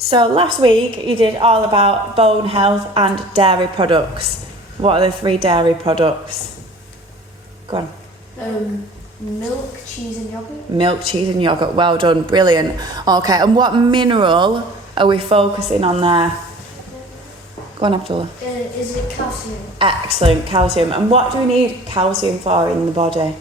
So last week you did all about bone health and dairy products. What are the 3 dairy products? Go on. Milk, cheese and yogurt. Milk, cheese and yogurt. Well done. Brilliant. Okay, and what mineral are we focusing on there? Go on, Abdullah. Is it calcium? Excellent, calcium. And what do we need calcium for in the body?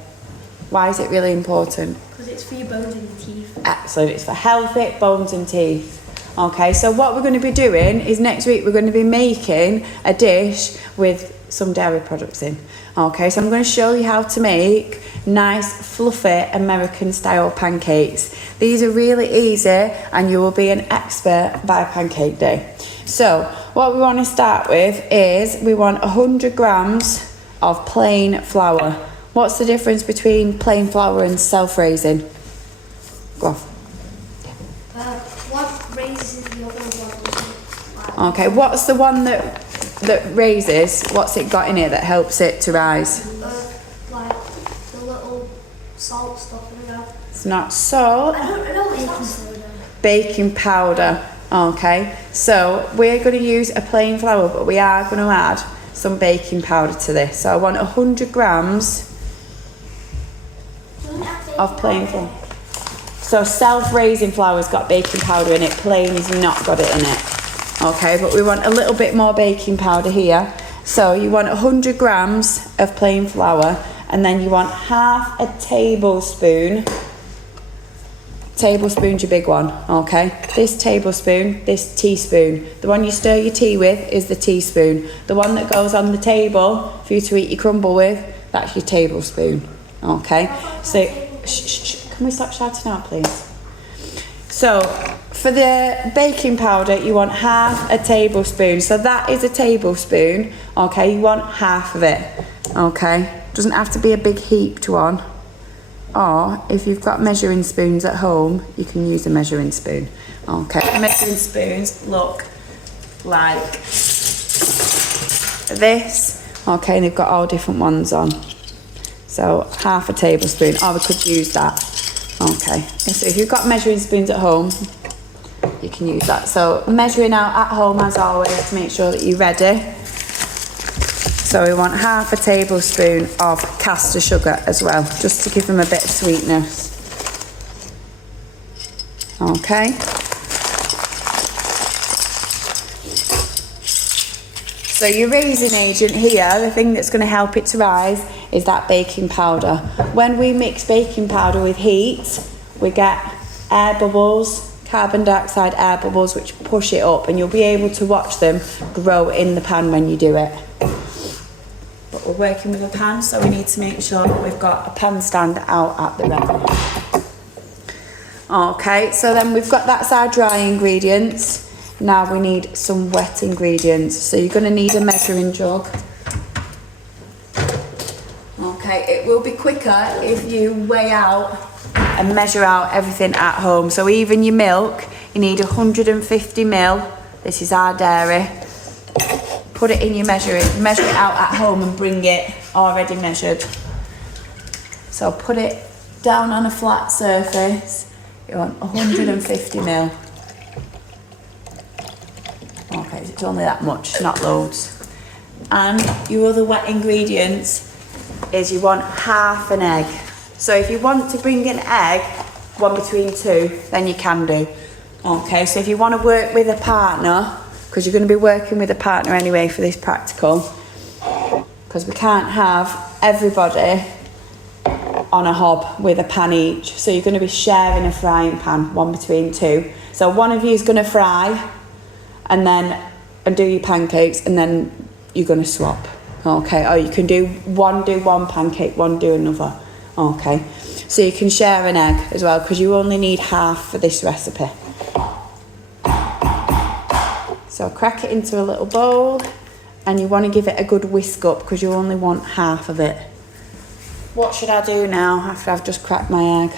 Why is it really important? Because it's for your bones and your teeth. Excellent. It's for healthy bones and teeth. Okay, so what we're going to be doing is next week we're going to be making a dish with some dairy products in. Okay, so I'm going to show you how to make nice fluffy American style pancakes. These are really easy and you will be an expert by pancake day. So what we want to start with is we want 100 grams of plain flour. What's the difference between plain flour and self-raising? Go off. What raises the other one? Okay, what's the one that raises? What's it got in it that helps it to rise? Like the little salt stuff in it. It's not salt. I don't know. Baking soda. Baking powder. Okay, so we're going to use a plain flour, but we are going to add some baking powder to this. So I want 100 grams of plain flour. So self-raising flour's got baking powder in it, plain's not got it in it. Okay, but we want a little bit more baking powder here. So you want 100 grams of plain flour, and then you want half a tablespoon. Tablespoon's your big one, okay? This tablespoon, this teaspoon. The one you stir your tea with is the teaspoon. The one that goes on the table for you to eat your crumble with, that's your tablespoon, okay? So, can we stop shouting out, please? So, for the baking powder, you want half a tablespoon. So that is a tablespoon, okay? You want half of it, okay? Doesn't have to be a big heaped one. Or, if you've got measuring spoons at home, you can use a measuring spoon. Okay, measuring spoons look like this. Okay, and they've got all different ones on. So, half a tablespoon, or we could use that. Okay, so if you've got measuring spoons at home, you can use that. So, measuring out at home as always to make sure that you're ready. So we want half a tablespoon of caster sugar as well, just to give them a bit of sweetness. Okay. So your raising agent here, the thing that's going to help it to rise is that baking powder. When we mix baking powder with heat, we get air bubbles, carbon dioxide air bubbles, which push it up, and you'll be able to watch them grow in the pan when you do it. But we're working with a pan, so we need to make sure that we've got a pan stand out at the ready. Okay, so then we've got that's our dry ingredients. Now we need some wet ingredients. So you're going to need a measuring jug. Okay, it will be quicker if you weigh out and measure out everything at home. So even your milk, you need 150 ml. This is our dairy. Put it in your measure it out at home and bring it already measured. So put it down on a flat surface. You want 150 ml. Okay, it's only that much, not loads. And your other wet ingredients is you want half an egg. So if you want to bring an egg, one between 2, then you can do. Okay, so if you want to work with a partner, because you're going to be working with a partner anyway for this practical, because we can't have everybody on a hob with a pan each, so you're going to be sharing a frying pan, one between 2. So one of you is going to fry and do your pancakes, and then you're going to swap. Okay, or you can do one pancake, one do another. Okay, so you can share an egg as well, because you only need half for this recipe. So crack it into a little bowl, and you want to give it a good whisk up because you only want half of it. What should I do now after I've just cracked my egg?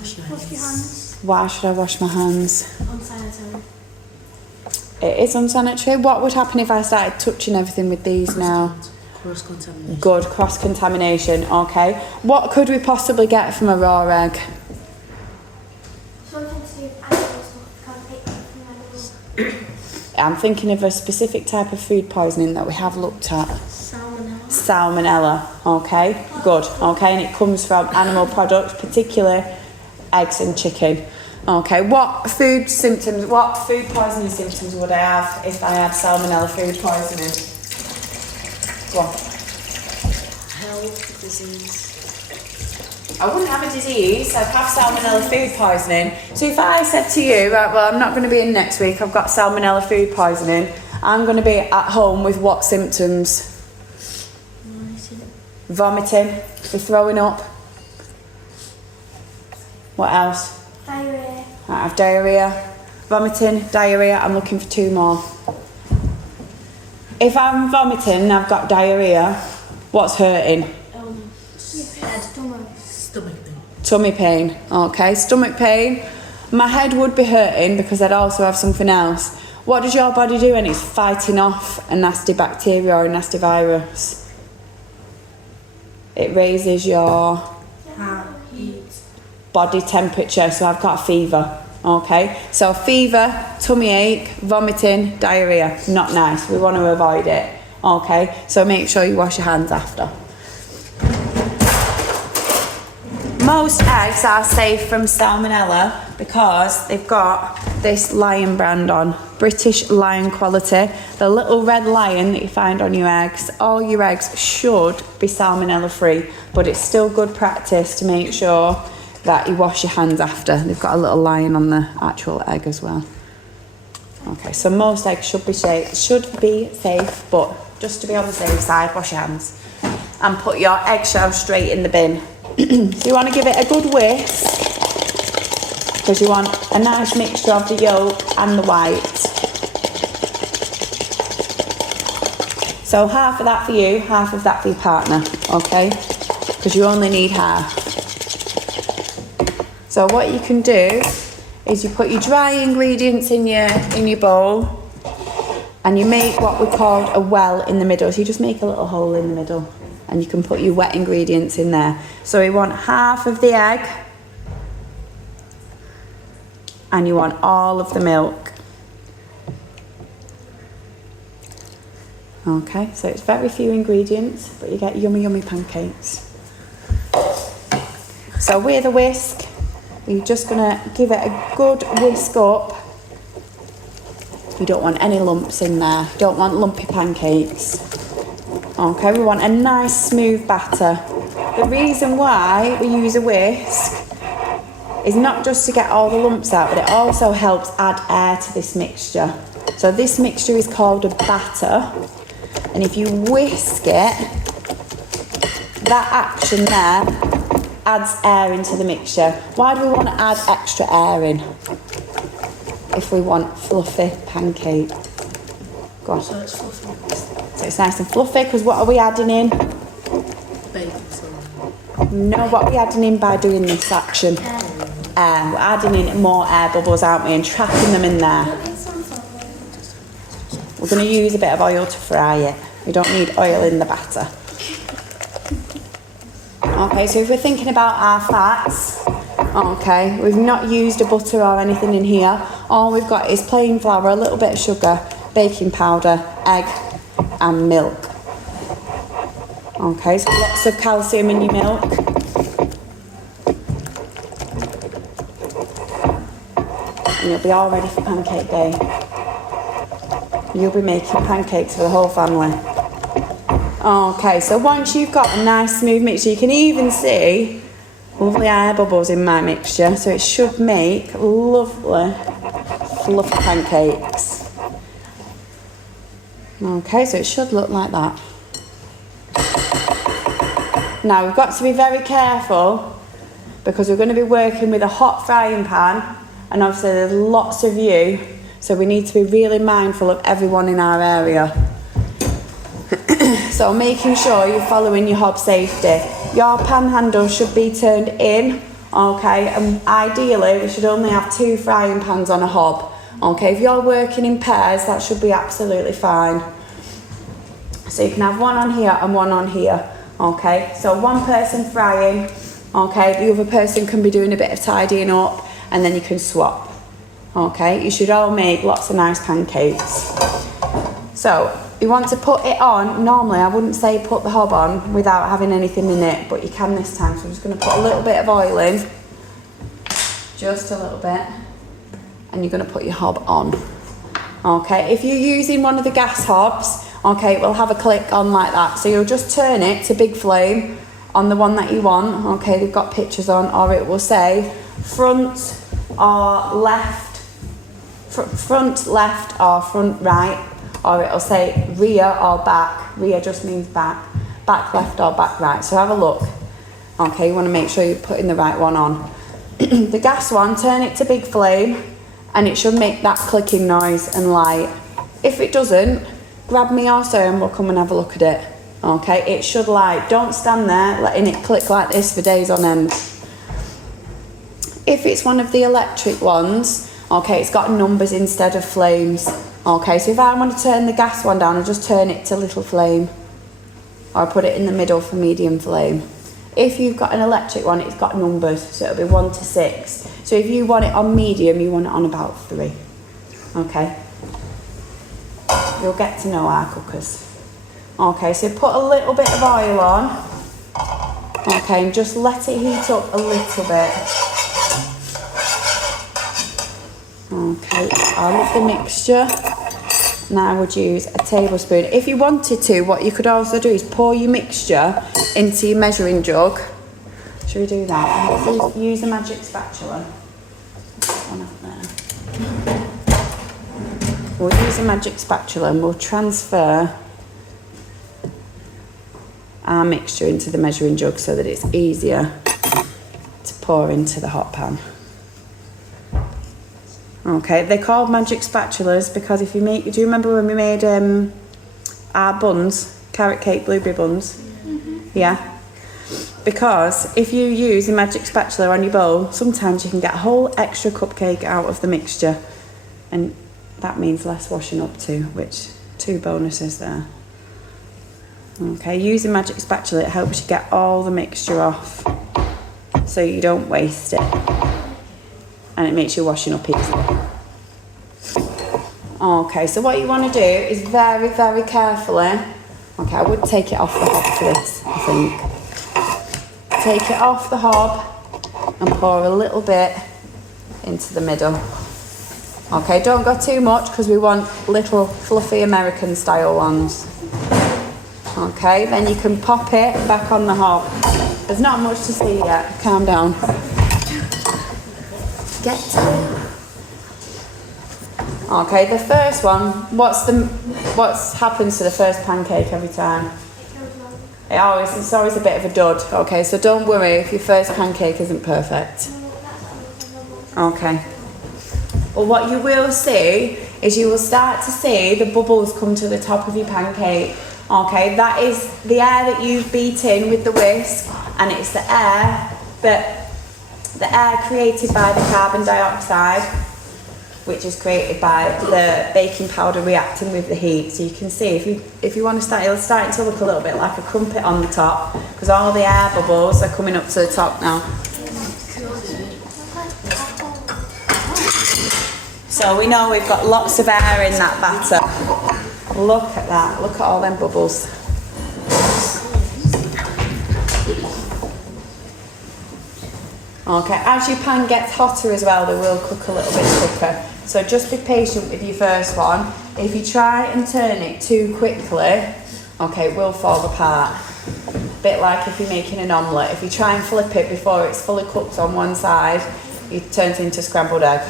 Wash your hands. Why should I wash my hands? Unsanitary. It is unsanitary. What would happen if I started touching everything with these now? Cross-contamination. Good, cross-contamination, okay. What could we possibly get from a raw egg? Something to do with animals, can't take them from animals. I'm thinking of a specific type of food poisoning that we have looked at. Salmonella, okay, good, okay, and it comes from animal products, particularly eggs and chicken. Okay, what food poisoning symptoms would I have if I had salmonella food poisoning? Go on. Health, disease. I wouldn't have a disease, I'd have salmonella food poisoning. So if I said to you, right, well, I'm not going to be in next week, I've got salmonella food poisoning, I'm going to be at home with what symptoms? Vomiting, so throwing up. What else? Diarrhea. I have diarrhea, vomiting, diarrhea. I'm looking for 2 more. If I'm vomiting and I've got diarrhea, what's hurting? Head. Stomach pain. Tummy pain. Okay, stomach pain. My head would be hurting because I'd also have something else. What does your body do when it's fighting off a nasty bacteria or a nasty virus? It raises your body temperature, so I've got a fever, okay? So fever, tummy ache, vomiting, diarrhea, not nice. We want to avoid it, okay? So make sure you wash your hands after. Most eggs are safe from salmonella because they've got this Lion brand on, British Lion quality. The little red lion that you find on your eggs, all your eggs should be salmonella free, but it's still good practice to make sure that you wash your hands after. They've got a little lion on the actual egg as well. Okay, so most eggs should be safe, but just to be on the safe side, wash your hands and put your eggshell straight in the bin. So you want to give it a good whisk because you want a nice mixture of the yolk and the white. So half of that for you, half of that for your partner, okay? Because you only need half. So what you can do is you put your dry ingredients in your bowl and you make what we call a well in the middle. So you just make a little hole in the middle and you can put your wet ingredients in there. So we want half of the egg and you want all of the milk. Okay, so it's very few ingredients, but you get yummy, yummy pancakes. So with a whisk, you're just gonna give it a good whisk up. You don't want any lumps in there. You don't want lumpy pancakes. Okay, we want a nice smooth batter. The reason why we use a whisk is not just to get all the lumps out, but it also helps add air to this mixture. So this mixture is called a batter, and if you whisk it, that action there adds air into the mixture. Why do we want to add extra air in? If we want fluffy pancake. Go on. So it's fluffy. So it's nice and fluffy, because what are we adding in? Baking soda. No, what are we adding in by doing this action? Air. We're adding in more air bubbles, aren't we? And trapping them in there. We're going to use a bit of oil to fry it. We don't need oil in the batter. Okay, so if we're thinking about our fats, okay, we've not used a butter or anything in here. All we've got is plain flour, a little bit of sugar, baking powder, egg and milk. Okay, so lots of calcium in your milk. And you'll be all ready for pancake day. You'll be making pancakes for the whole family. Okay, so once you've got a nice smooth mixture, you can even see lovely air bubbles in my mixture, so it should make lovely fluffy pancakes. Okay, so it should look like that. Now we've got to be very careful because we're going to be working with a hot frying pan, and obviously there's lots of you, so we need to be really mindful of everyone in our area. So making sure you're following your hob safety. Your pan handle should be turned in, okay, and ideally we should only have 2 frying pans on a hob. Okay, if you're working in pairs, that should be absolutely fine. So you can have one on here and one on here. Okay, so one person frying, okay, the other person can be doing a bit of tidying up, and then you can swap. Okay, you should all make lots of nice pancakes. So, you want to put it on. Normally I wouldn't say put the hob on without having anything in it, but you can this time. So I'm just going to put a little bit of oil in. Just a little bit. And you're going to put your hob on. Okay, if you're using one of the gas hobs, okay, it will have a click on like that. So you'll just turn it to big flame on the one that you want. Okay, they've got pictures on, or it will say front or left, front left or front right, or it'll say rear or back. Rear just means back, back left or back right. So have a look. Okay, you want to make sure you're putting the right one on. The gas one, turn it to big flame, and it should make that clicking noise and light. If it doesn't, grab me also and we'll come and have a look at it. Okay, it should light. Don't stand there letting it click like this for days on end. If it's one of the electric ones, okay, it's got numbers instead of flames. Okay, so if I want to turn the gas one down, I'll just turn it to little flame. Or I'll put it in the middle for medium flame. If you've got an electric one, it's got numbers, so it'll be 1 to 6. So if you want it on medium, you want it on about 3. Okay. You'll get to know our cookers. Okay, so put a little bit of oil on. Okay, and just let it heat up a little bit. Okay, I love the mixture. Now I would use a tablespoon. If you wanted to, what you could also do is pour your mixture into your measuring jug. Should we do that? Let's use a magic spatula. One up there. We'll use a magic spatula and we'll transfer our mixture into the measuring jug so that it's easier to pour into the hot pan. Okay, they're called magic spatulas because if you make, do you remember when we made our buns, carrot cake blueberry buns? Mm-hmm. Yeah. Because if you use a magic spatula on your bowl, sometimes you can get a whole extra cupcake out of the mixture, and that means less washing up too, which 2 bonuses there. Okay, using magic spatula, it helps you get all the mixture off so you don't waste it. And it makes your washing up easier. Okay, so what you want to do is very, very carefully, okay, I would take it off the hob for this, I think. Take it off the hob and pour a little bit into the middle. Okay, don't go too much because we want little fluffy American style ones. Okay, then you can pop it back on the hob. There's not much to see yet, calm down. Get to. Okay, the first one, what happens to the first pancake every time? It's always a bit of a dud. Okay, so don't worry if your first pancake isn't perfect. Okay. Well, what you will see is you will start to see the bubbles come to the top of your pancake. Okay, that is the air that you've beaten with the whisk, and it's the air created by the carbon dioxide, which is created by the baking powder reacting with the heat. So you can see if you want to start, it's starting to look a little bit like a crumpet on the top because all the air bubbles are coming up to the top now. So we know we've got lots of air in that batter. Look at that, look at all them bubbles. Okay, as your pan gets hotter as well, they will cook a little bit quicker. So just be patient with your first one. If you try and turn it too quickly, okay, it will fall apart. A bit like if you're making an omelette. If you try and flip it before it's fully cooked on one side, it turns into scrambled egg.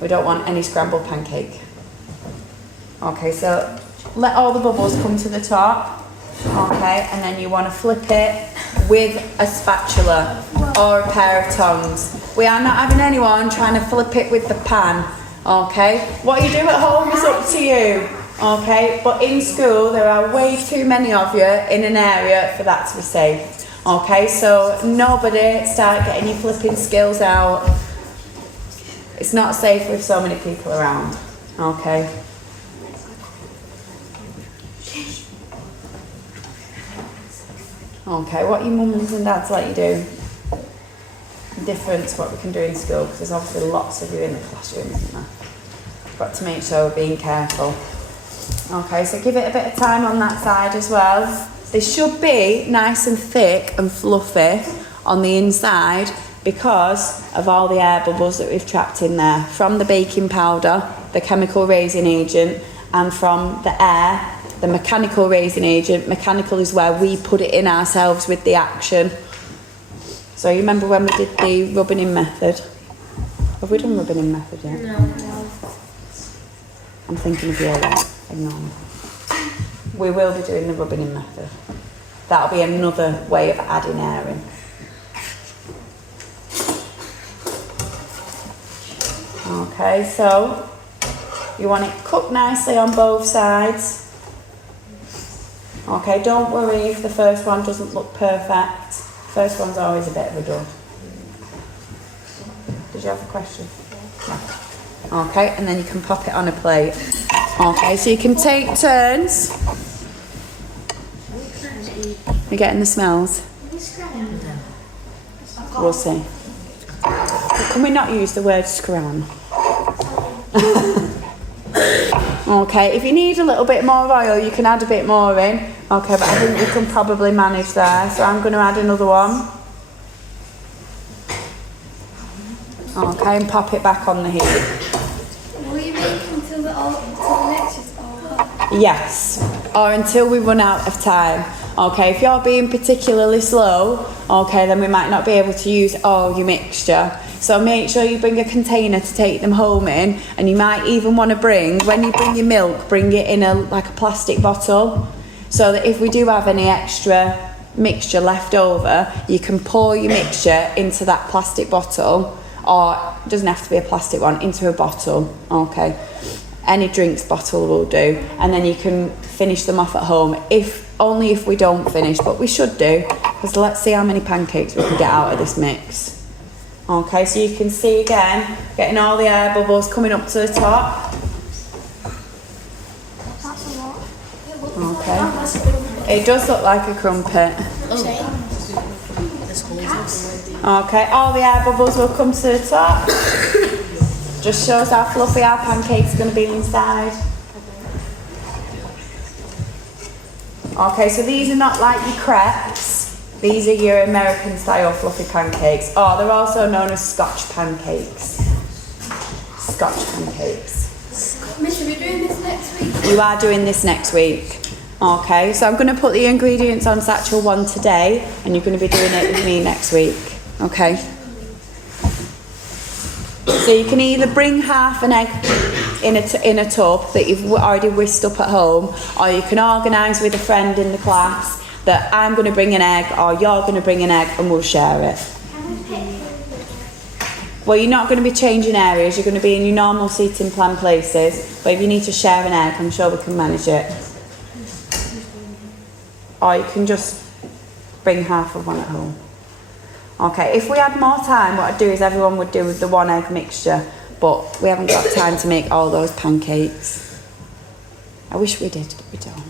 We don't want any scrambled pancake. Okay, so let all the bubbles come to the top. Okay, and then you want to flip it with a spatula or a pair of tongs. We are not having anyone trying to flip it with the pan. Okay, what you do at home is up to you. Okay, but in school there are way too many of you in an area for that to be safe. Okay, so nobody start getting your flipping skills out. It's not safe with so many people around. Okay. Okay, what your mums and dads let you do? different to what we can do in school, because there's obviously lots of you in the classroom, isn't there? Got to make sure we're being careful. Okay, so give it a bit of time on that side as well. They should be nice and thick and fluffy on the inside because of all the air bubbles that we've trapped in there from the baking powder, the chemical raising agent, and from the air, the mechanical raising agent. Mechanical is where we put it in ourselves with the action. So you remember when we did the rubbing in method? Have we done rubbing in method yet? No. I'm thinking of your one. Ignore me. We will be doing the rubbing in method. That'll be another way of adding air in. Okay, so you want it cooked nicely on both sides. Okay, don't worry if the first one doesn't look perfect. First one's always a bit of a dud. Did you have a question? No. Okay, and then you can pop it on a plate. Okay, so you can take turns. You're getting the smells? We'll see. Can we not use the word scran? Okay, if you need a little bit more oil, you can add a bit more in. Okay, but I think we can probably manage there. So I'm going to add another one. Okay, and pop it back on the heat. Will you make until the next is over? Yes, or until we run out of time. Okay, if you're being particularly slow, okay, then we might not be able to use all your mixture. So make sure you bring a container to take them home in, and you might even want to bring, when you bring your milk, bring it in like a plastic bottle, so that if we do have any extra mixture left over, you can pour your mixture into that plastic bottle, or it doesn't have to be a plastic one, into a bottle, okay. Any drinks bottle will do, and then you can finish them off at home, only if we don't finish, but we should do, because let's see how many pancakes we can get out of this mix. Okay, so you can see again, getting all the air bubbles coming up to the top. That's a lot. Okay. It does look like a crumpet. Okay, all the air bubbles will come to the top. Just shows how fluffy our pancake's going to be inside. Okay, so these are not like your crepes. These are your American style fluffy pancakes. Oh, they're also known as Scotch pancakes. Scotch pancakes. Miss, are we doing this next week? You are doing this next week. Okay, so I'm going to put the ingredients on Satchel 1 today, and you're going to be doing it with me next week. Okay? So you can either bring half an egg in a tub that you've already whisked up at home, or you can organise with a friend in the class that I'm going to bring an egg or you're going to bring an egg and we'll share it. Well, you're not going to be changing areas, you're going to be in your normal seating plan places, but if you need to share an egg, I'm sure we can manage it. Or you can just bring half of one at home. Okay, if we had more time, what I'd do is everyone would do with the one egg mixture, but we haven't got time to make all those pancakes. I wish we did, but we don't.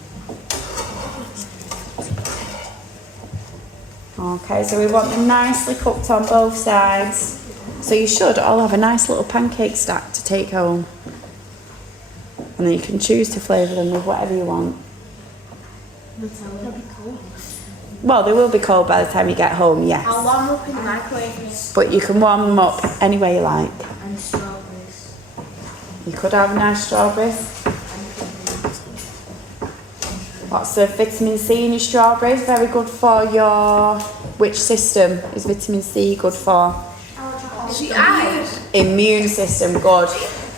Okay, so we want them nicely cooked on both sides. So you should all have a nice little pancake stack to take home. And then you can choose to flavour them with whatever you want. Well, they will be cold by the time you get home, yes. I'll warm them up in the microwave. But you can warm them up any way you like. And strawberries. You could have nice strawberries. What's the vitamin C in your strawberries? Very good for your... Which system is vitamin C good for? The eyes. Immune system, good.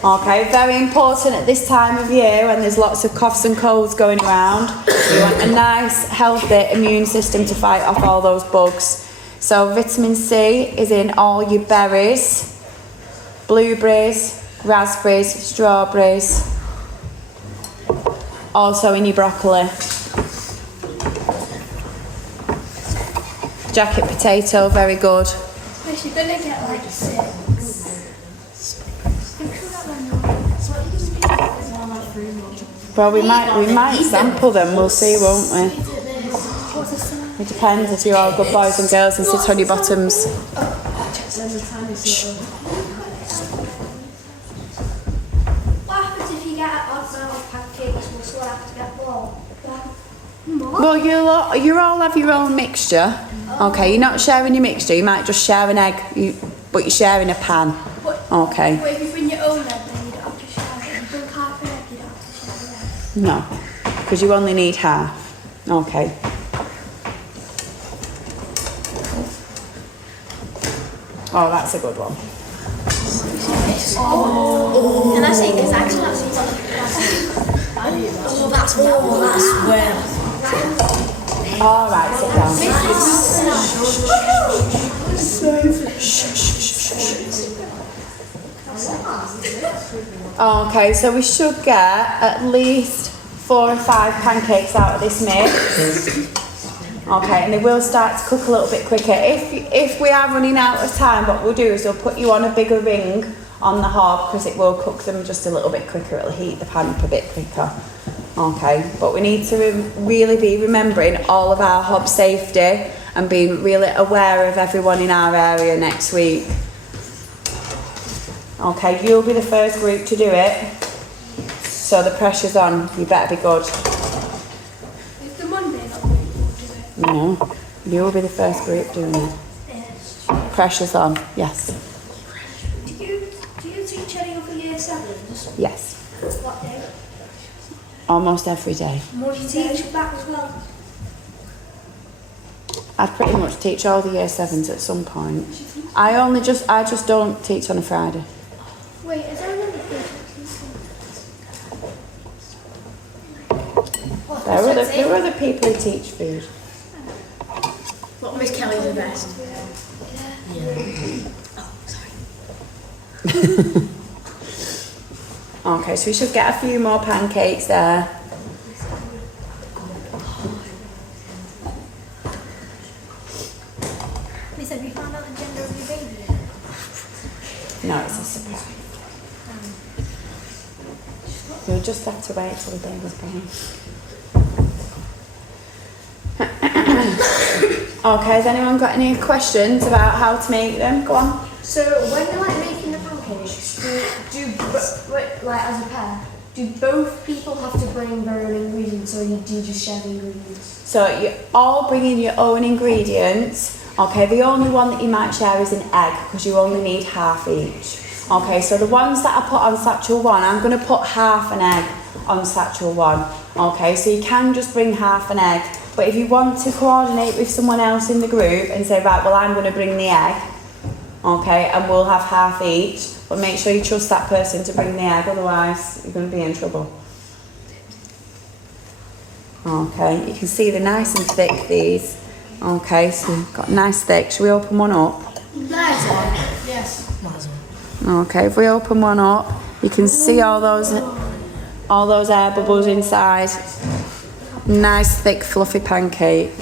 Okay, very important at this time of year when there's lots of coughs and colds going around. You want a nice, healthy immune system to fight off all those bugs. So vitamin C is in all your berries, blueberries, raspberries, strawberries, also in your broccoli. Jacket potato, very good. Miss, you're gonna get like 6. Well, we might sample them. We'll see, won't we? It depends if you're all good boys and girls and sit on your bottoms. There's a tiny sort of... What happens if you get an odd amount of pancakes? Will someone have to get more? More? Well, you all have your own mixture. Okay, you're not sharing your mixture. You might just share an egg, but you're sharing a pan. Okay. But if you bring your own egg, then you don't have to share it. If you bring half an egg, you don't have to share it. No, because you only need half. Okay. Oh, that's a good one. Can I say this? Actually, that's well. All right, sit down. Okay, so we should get at least 4 or 5 pancakes out of this mix. Okay, and they will start to cook a little bit quicker. If we are running out of time, what we'll do is we'll put you on a bigger ring on the hob because it will cook them just a little bit quicker. It'll heat the pan up a bit quicker. Okay, but we need to really be remembering all of our hob safety and being really aware of everyone in our area next week. Okay, you'll be the first group to do it. So the pressure's on. You better be good. Is the Monday not going to do it? No, you'll be the first group doing it. Pressure's on, yes. Do you teach any other year 7s? Yes, What day? almost every day. More you teach back as well? I pretty much teach all the year 7s at some point. I just don't teach on a Friday. Wait, is there another thing? There are other people who teach food. What Miss Kelly's the best. Okay, so we should get a few more pancakes there. Miss, have you found out the gender of your baby? No, it's a surprise. You'll just have to wait till the baby's born. Okay, has anyone got any questions about how to make them? Go on. So when you're like making the pancakes, like as a pair, do both people have to bring their own ingredients, or do you just share the ingredients? So you're all bringing your own ingredients. Okay, the only one that you might share is an egg because you only need half each. Okay, so the ones that I put on satchel 1, I'm going to put half an egg on satchel 1. Okay, so you can just bring half an egg. But if you want to coordinate with someone else in the group and say, right, well, I'm going to bring the egg, okay, and we'll have half each, but make sure you trust that person to bring the egg, otherwise you're going to be in trouble. Okay, you can see they're nice and thick, these. Okay, so we've got nice thick. Should we open one up? Yes. Okay, if we open one up, you can see all those air bubbles inside. Nice, thick, fluffy pancake.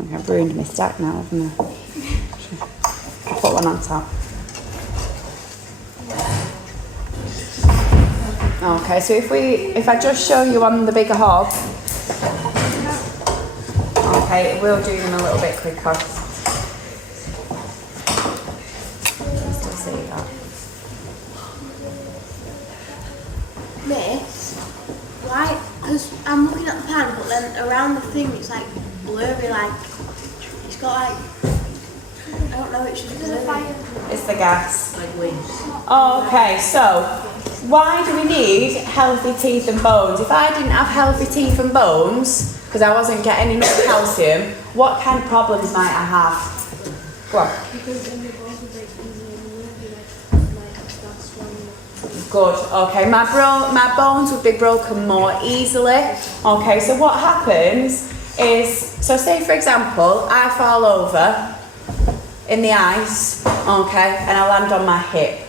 Okay, I've ruined my stack now, haven't I? I'll put one on top. Okay, so if I just show you on the bigger hob, okay, it will do them a little bit quicker. See that. Miss, why? Because I'm looking at the pan, but then around the thing it's like blurry, like it's got like I don't know. It's just blurry. It's the gas. Like wings. Okay, so why do we need healthy teeth and bones? If I didn't have healthy teeth and bones, because I wasn't getting enough calcium, what kind of problems might I have? Go on. Because then your bones will break easily and you won't be like that's one. Good, okay, my bones would be broken more easily. Okay, so what happens is, so say for example, I fall over in the ice, okay, and I land on my hip.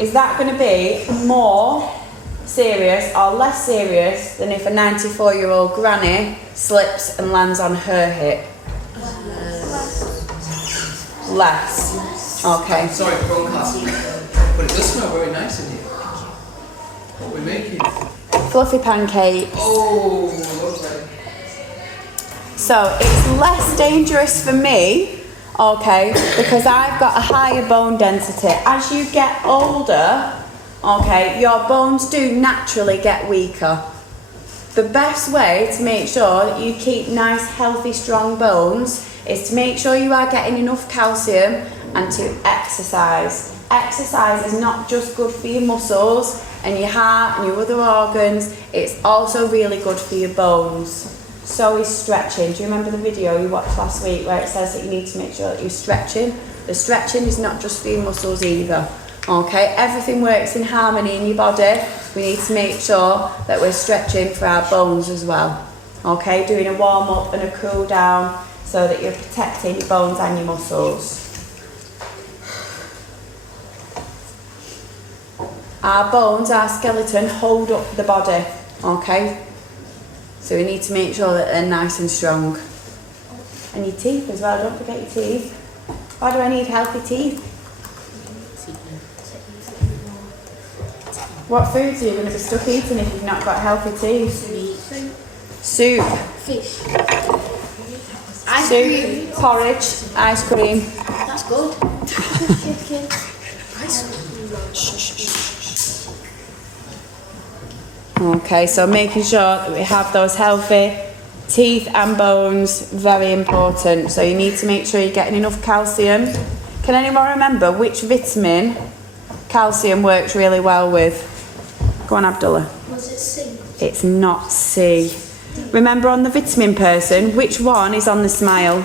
Is that going to be more serious or less serious than if a 94-year-old granny slips and lands on her hip? Less. Okay. Sorry, broadcast. But it does smell very nice in here. What we're making. Fluffy pancakes. Oh, lovely. So it's less dangerous for me, okay, because I've got a higher bone density. As you get older, okay, your bones do naturally get weaker. The best way to make sure that you keep nice, healthy, strong bones is to make sure you are getting enough calcium and to exercise. Exercise is not just good for your muscles and your heart and your other organs, it's also really good for your bones. So is stretching. Do you remember the video you watched last week where it says that you need to make sure that you're stretching? The stretching is not just for your muscles either. Okay, everything works in harmony in your body. We need to make sure that we're stretching for our bones as well. Okay, doing a warm up and a cool down so that you're protecting your bones and your muscles. Our bones, our skeleton, hold up the body. Okay, so we need to make sure that they're nice and strong. And your teeth as well, don't forget your teeth. Why do I need healthy teeth? What foods are you going to be stuck eating if you've not got healthy teeth? Soup. Fish. Ice Soup, cream. porridge, ice cream. That's good. Chicken. Okay, so making sure that we have those healthy teeth and bones, very important. So you need to make sure you're getting enough calcium. Can anyone remember which vitamin calcium works really well with? Go on, Abdullah. Was it C? It's not C. Remember on the vitamin person, which one is on the smile?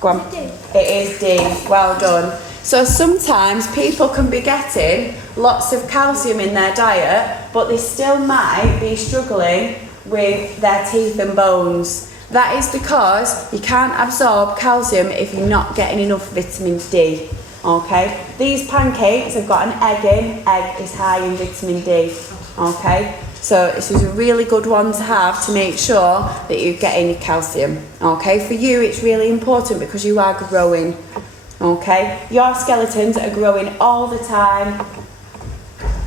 Go on. D. It is D. Well done. So sometimes people can be getting lots of calcium in their diet, but they still might be struggling with their teeth and bones. That is because you can't absorb calcium if you're not getting enough vitamin D. Okay, these pancakes have got an egg in. Egg is high in vitamin D. Okay, so this is a really good one to have to make sure that you're getting your calcium. Okay, for you it's really important because you are growing. Okay, your skeletons are growing all the time.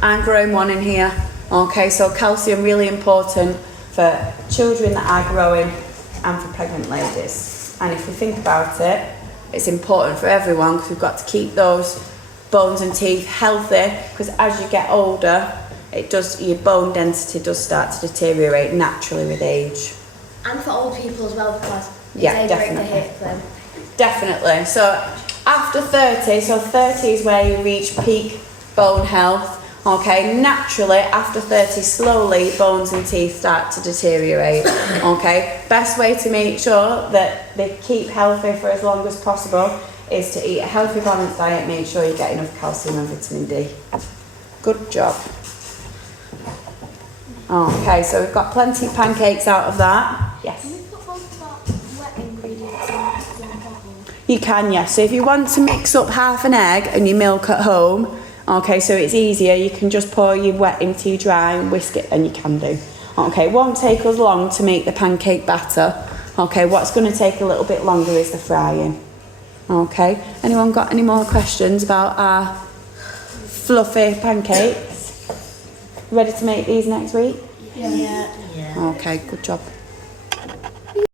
I'm growing one in here. Okay, so calcium really important for children that are growing and for pregnant ladies. And if we think about it, it's important for everyone because we've got to keep those bones and teeth healthy because as you get older, your bone density does start to deteriorate naturally with age. And for old people as well because Yeah, they break the definitely. hip then. Definitely. So after 30, so 30 is where you reach peak bone health. Okay, naturally after 30, slowly bones and teeth start to deteriorate. Okay, best way to make sure that they keep healthy for as long as possible is to eat a healthy balanced diet. Make sure you get enough calcium and vitamin D. Good job. Okay, so we've got plenty of pancakes out of that. Yes. Can we put one of wet ingredients in the bottle? You can, yes. So if you want to mix up half an egg and your milk at home, okay, so it's easier, you can just pour your wet into your dry and whisk it, and you can do. Okay, it won't take us long to make the pancake batter. Okay, what's going to take a little bit longer is the frying. Okay, anyone got any more questions about our fluffy pancakes? Ready to make these next week? Yeah. Okay, good job.